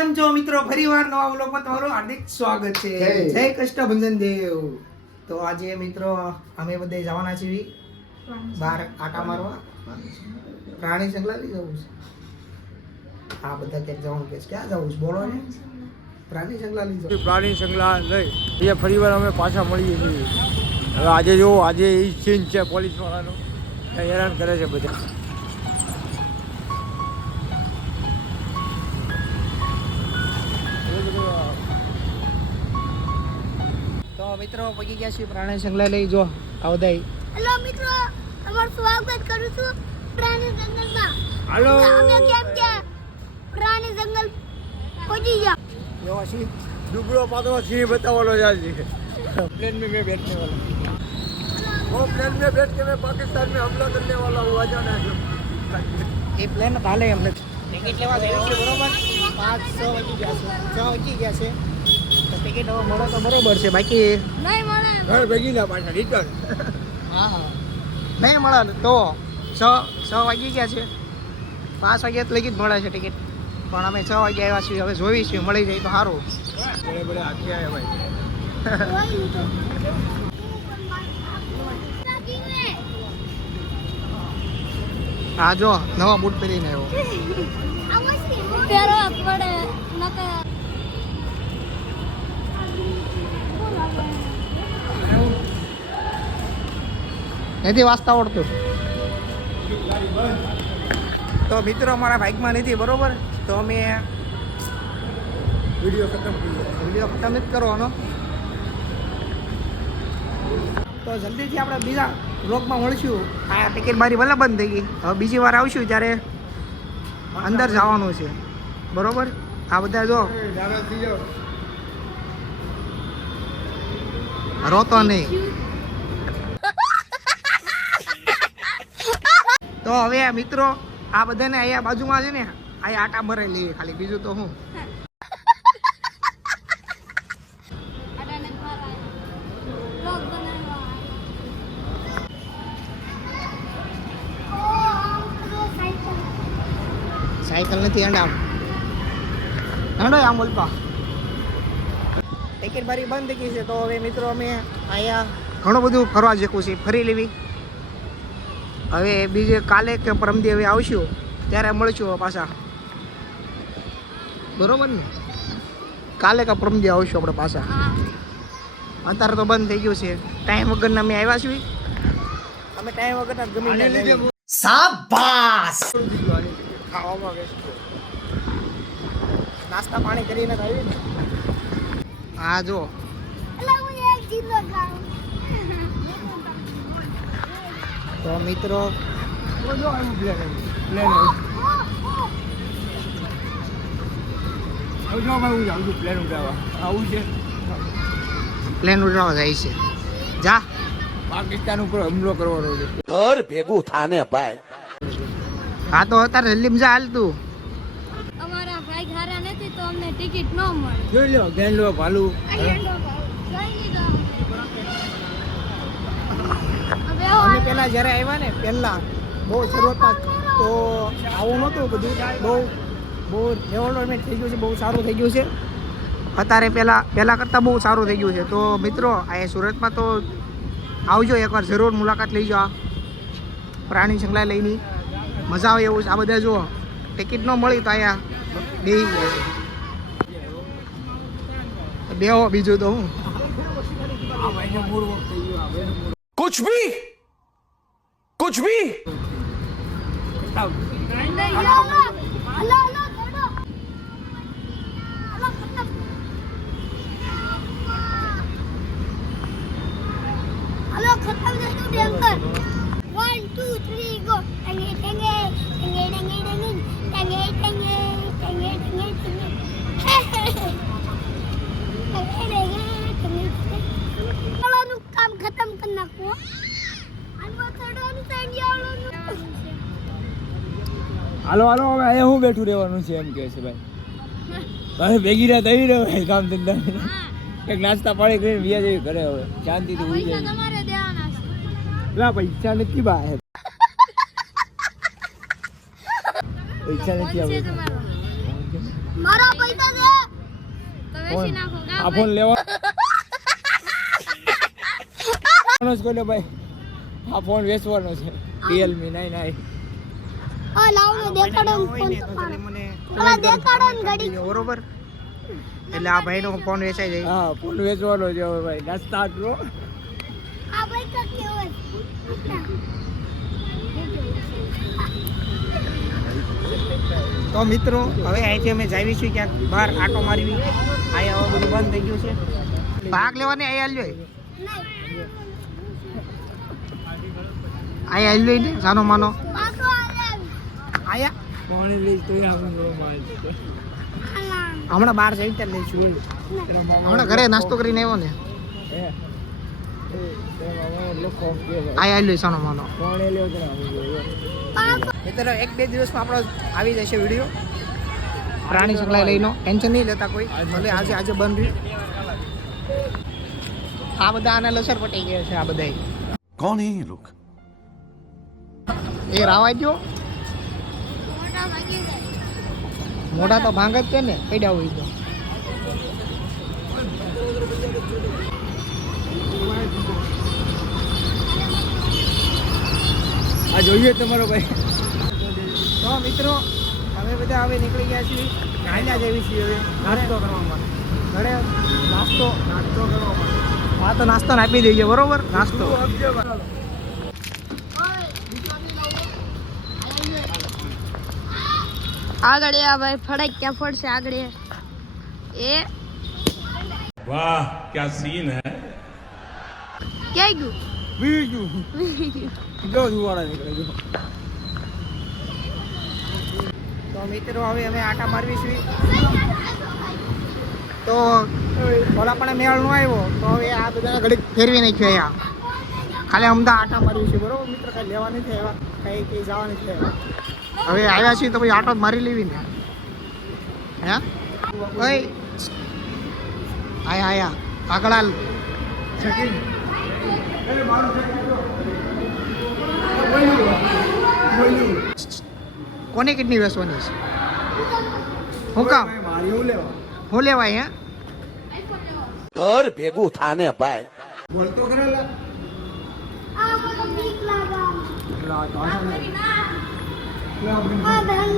કેમ છો મિત્રો? ફરીવાર નવા વ્લોગમાં તમારું હાર્દિક સ્વાગત છે. જય કષ્ટભંજન દેવ. તો આજે મિત્રો અમે બધે જવાના છીએ બહાર આટા મારવા. પ્રાણી સંગ્રહાલય જવું છે. હા, બધા ક્યાંક જવાનું કે ક્યાં જવું છે બોલો ને? પ્રાણી સંગ્રહાલય. પ્રાણી સંગ્રહાલય અહીંયા ફરીવાર અમે પાછા મળીએ છીએ. હવે આજે જો આજે એ સીન છે પોલીસવાળાનો, હેરાન કરે છે બધા. તો મિત્રો પહોંચી ગયા છીએ પ્રાણી સંગ્રહાલય. જો આ બધા. હેલો મિત્રો, તમારું સ્વાગત કરું છું પ્રાણી જંગલમાં. હાલો અમે કેમ કે પ્રાણી જંગલ પહોંચી ગયા. જો છીએ ડુબળો પાતો સિંહ બતાવવાનો છે આજે. प्लेन में मैं बैठने वाला वो प्लेन में बैठ के मैं पाकिस्तान में हमला करने वाला हूँ. आ जाना है એ પ્લેન હાલે એમ નથી. ટિકિટ લેવા જઈએ છીએ બરોબર. 5-6 વાગી ગયા છે. 6 વાગી ગયા છે તો ટિકિટ હવે મળે તો બરોબર છે. બાકી નહીં મળે. ઘર ભેગી ના પાછા રિટર્ન. હા નહીં મળે તો 6 વાગી ગયા છે. 5 વાગ્યા તો લગી જ મળે છે ટિકિટ. પણ અમે 6 વાગ્યા આવ્યા છીએ. હવે જોઈ છીએ મળી જાય તો સારું. બड़े बड़े हाथी आए भाई. હા જો નવા બૂટ પહેરીને આવ્યો. પહેરો પડે નકર નથી વાંચતા આવડતું. તો મિત્રો અમારા બાઇકમાં નથી બરોબર. તો અમે वीडियो खत्म की વિડીયો ખતમ જ કરવાનો. તો જલ્દીથી આપણે બીજા વ્લોગમાં મળશું. આ ટિકિટ મારી ભલે બંધ થઈ ગઈ. હવે બીજી વાર આવશું ત્યારે અંદર જવાનું છે બરોબર. આ બધા જો રોતો નહીં. તો હવે મિત્રો આ બધાને અહીંયા બાજુમાં છે ને અહીંયા આટા ભરાઈ લઈએ ખાલી, બીજું તો હું. સાયકલ નથી અંડામ હંડો આમ બોલપા. ટિકિટ બારી બંધ થઈ ગઈ છે. તો હવે મિત્રો અમે અહીંયા ઘણું બધું ફરવા જેવું છે, ફરી લેવી. હવે બીજે કાલે કે પરમદી હવે આવશું ત્યારે મળશું પાછા બરોબર ને. કાલે કે પરમદી આવશું આપણે પાછા. અત્યારે તો બંધ થઈ ગયું છે. ટાઈમ વગરના અમે આવ્યા છીએ. અમે ટાઈમ વગરના ગમે શાબાશ ખાવામાં વ્યસ્ત. નાસ્તા પાણી કરીને આવી ને. હા જો તો મિત્રો જો આવ્યું પ્લેન પ્લેન હવે જો ભાઈ હું જાઉં છું પ્લેન ઉડાવવા. આવું છે પ્લેન ઉડાવવા જાય છે. જા પાકિસ્તાન ઉપર હુમલો કરવાનો છે. ઘર ભેગું થાને ભાઈ. હા તો અત્યારે જલ્દી જા હાલ તું. અમારા ભાઈ ઘારા નથી તો અમને ટિકિટ ન મળે. જોઈ લો ગેંડલો ભાલું. અમે પહેલા જ્યારે આવ્યા ને પહેલા બહુ શરૂઆતમાં તો આવું નહોતું બધું. બહુ ડેવલપમેન્ટ થઈ ગયું છે, બહુ સારું થઈ ગયું છે અત્યારે. પહેલાં કરતાં બહુ સારું થઈ ગયું છે. તો મિત્રો અહીંયા સુરતમાં તો આવજો એકવાર, જરૂર મુલાકાત લઈ જાઓ પ્રાણી સંગ્રહાલયની. મજા આવે એવું છે. આ બધા જો ટિકિટ ન મળી તો અહીંયા બેસી ગયા છે. બેહો બીજું તો હું. कुछ भी हेलो खत्म दे दो डेंगर 1 2 3 गो टंगे टंगे टंगे टंगे टंगे टंगे टंगे टंगे टंगे નું કામ ખતમ કરી નાખો. આનું ચડવાનું સાંજ્યાવાનું. હાલો હાલો હવે અહીંયા હું બેઠું રહેવાનું છે એમ કહે છે ભાઈ. હવે ભેગી રાત આવી રહ્યો કામ ધંધા કંઈક નાસ્તા પાણી કરીને વ્યા જેવી ઘરે હવે શાંતિથી ઉઈ પૈસા જાય. તમારે દેવાના છે. ના પૈસા નથી બા પૈસા નથી આવે. મારા પૈસા વેચી નાખો કા આ ફોન લેવા જ કોને ભાઈ આ ફોન વેચવાનો છે Realme 9i ઓ લાવો ને દેખાડો ને ફોન તો પાડો ઓલા દેખાડો ને ઘડી બરોબર એટલે આ ભાઈનો ફોન વેચાઈ જાય. હા ફોન વેચવાનો છે હવે ભાઈ નાસ્તા કરો આ ભાઈ તો કેવો તો મિત્રો હવે અહીંથી અમે જાવીશું ક્યાંક બહાર આટો મારવી. અહીંયા હવે બધું બંધ થઈ ગયું છે. ભાગ લેવાની અહીંયા હાલ્યો નહીં અહીંયા હાલ્યો ને સાનો માનો પાછો આલે આયા પાણી લઈ તો આપણે મારે આલા હમણાં બહાર જઈ ત્યાં લઈશું. હમણાં ઘરે નાસ્તો કરીને આવ્યો ને હે એ લોકો કે અહીંયા હાલ્યો સાનો માનો. પાણી લેવો તો પાછો મિત્રો 1-2 દિવસમાં આપણો આવી જશે વિડીયો પ્રાણી સંગ્રહાલય લઈનો. ટેન્શન નહીં લેતા કોઈ. ભલે આજે બંધ રહ્યું. આ બધા આના લસર પટી ગયા છે. આ બધા कौन है ये लोग? એ રાવા દો. મોટા ભાગી જાય મોઢા તો ભાંગ જ છે ને પડ્યા હોય તો. આ જોઈએ તમારો ભાઈ તો મિત્રો અમે બધા હવે નીકળી ગયા છીએ. ચાલ્યા જેવી છીએ હવે નાસ્તો કરવા માટે. ઘરે નાસ્તો કરવા માટે. હા તો નાસ્તો ને આપી દઈએ બરોબર. નાસ્તો આગળ આ ભાઈ ફડાક ક્યાં ફડશે આગળ એ वाह क्या सीन है ક્યાં ગયું બીજું જો જુવાળા નીકળે જો તો મિત્રો હવે અમે આટા મારવીશું. તો ઓલા પણ મેળ નો આવ્યો તો હવે આ બધા ઘડીક ફેરવી નાખ્યો અહીંયા. ખાલી અમદાવાદ આટા મારવી છે બરોબર મિત્રો. કાંઈ લેવા નથી આવ્યા, કંઈ જવા નથી આવ્યા. હવે આવ્યા છીએ તો પછી આટો જ મારી લેવી ને. હે ઓય આયા આગળ હાલ. કોની કિડની વેચવાની છે? હું કામ મારી હું લેવા હું લેવાય? હે ઘર ભેગું થાને ભાઈ. બોલતો કરેલા આ બધો બીક લાગે લા તો આ ધન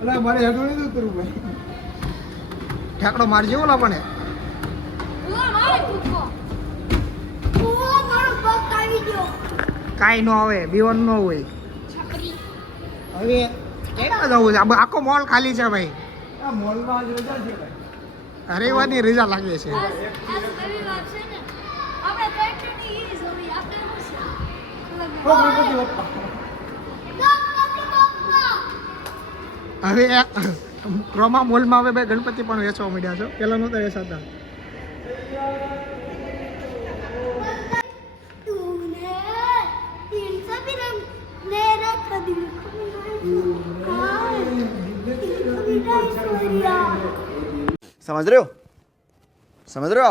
અલા મારે હેડો નહીં ઉતરવું ભાઈ ઠેકડો મારજે ઓલા પણ. કાંઈ ન આવે, બીવાનું ન હોય. હવે કેમ જવું છે? આખો મોલ ખાલી છે ભાઈ. આ મોલમાં આજ રજા છે ભાઈ રવિવારની રજા લાગે છે. ઓ ગણપતિ બાપ્પા હવે ક્રોમા મોલમાં હવે ભાઈ ગણપતિ પણ વેચવા માંડ્યા છે. પેલા નહોતા વેચાતા. समझ रहे हो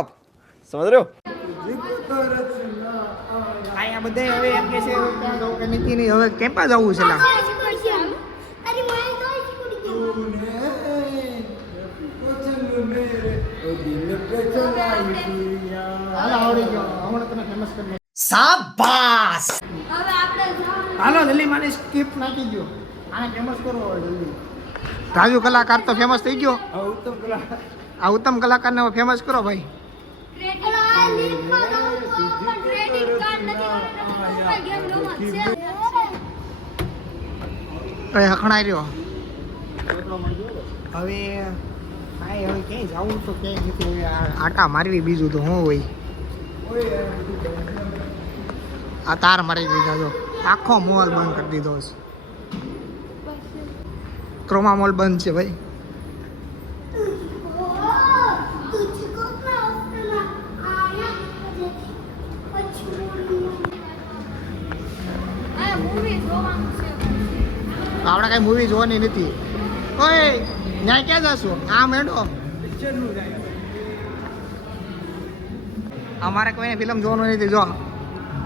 आप समझ रहे हो અહીંયા બધા હવે એમ કે છે ક્યાં જવું કે નથી નહીં. હવે કેમ્પા જવું છે લા. હાલો આવડી ગયો. હમણાં તમે ફેમસ કરી હાલો જલ્દી માને સ્કીપ નાખી દો. આને ફેમસ કરો હવે જલ્દી. રાજુ કલાકાર તો ફેમસ થઈ ગયો. આ ઉત્તમ કલા આ ઉત્તમ કલાકારને હવે ફેમસ કરો ભાઈ. અરે હખણાઈ રહ્યો. હવે કાંઈ હવે ક્યાંય જવું તો ક્યાંય નથી. હવે આટા મારવી બીજું તો શું હોય. આ તાર મારી દીધા જો. આખો મોલ બંધ કરી દીધો છે. ક્રોમા મોલ બંધ છે ભાઈ. આપણે કઈ મૂવી જોવાની નથી. ઓય ત્યાં ક્યાં જશો? આ મેડો અમારે કોઈને ફિલ્મ જોવાનું નથી. જો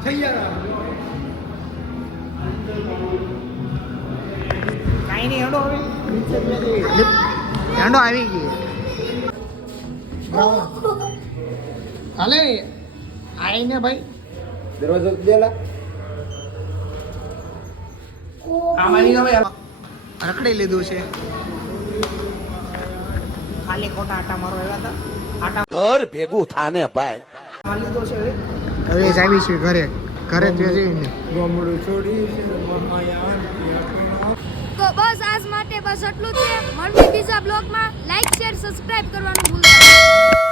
થઈ ગયા આઈની હેંડો આવી હેંડો આવી ગઈ હાલે આઈને ભાઈ દરવાજો દેલા આમાંની હવે રખડી લીધું છે ખાલી ખોટા આટા મારો આવ્યા હતા આટા ઘર ભેગું થાને ભાઈ માર લીધો છે હવે આવી છે ઘરે ઘરે જ જઈને ગોમડું છોડી માયા તો બસ આજ માટે બસ એટલું જ છે મળવી બીજા બ્લોગમાં લાઈક શેર સબસ્ક્રાઇબ કરવાનું ભૂલતા નહીં.